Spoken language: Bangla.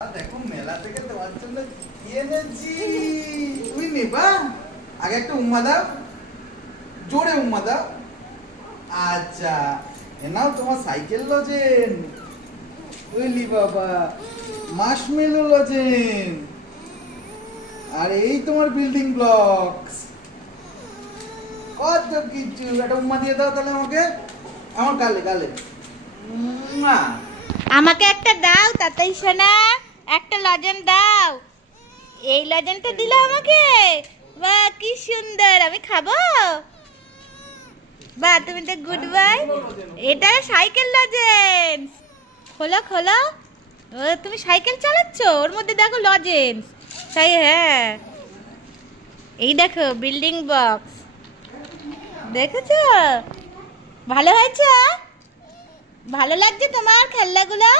দেখো মেলা থেকে তোমার জন্য কি এনেছি। তুমি নেবা? আগে একটা উম্মা দাও, জোরে উম্মা দাও। আচ্ছা, এ নাও তোমার সাইকেল লজেন। ওইলি বাবা, মার্শমেলো লজেন। আর এই তোমার বিল্ডিং ব্লকস। কত কিছু। একটা উম্মা দিয়ে দাও তাহলে আমাকে, আমার গালে গালে। উম্মা। আমাকে একটা দাও তাতাই সোনা, একটা লজেন দাও। এই লজেনটা দিলে আমাকে? বাহ কি সুন্দর, আমি খাবো। বাহ তুমি তো গুড বাই। এটা সাইকেল লজেন। খোলো খোলো। ও তুমি সাইকেল চালাচ্ছ, ওর মধ্যে দেখো লজেন্স। তাই হ্যাঁ, এই দেখো বিল্ডিং বক্স, দেখেছো? ভালো হয়েছে? ভালো লাগছে তোমার খেলনাগুলো?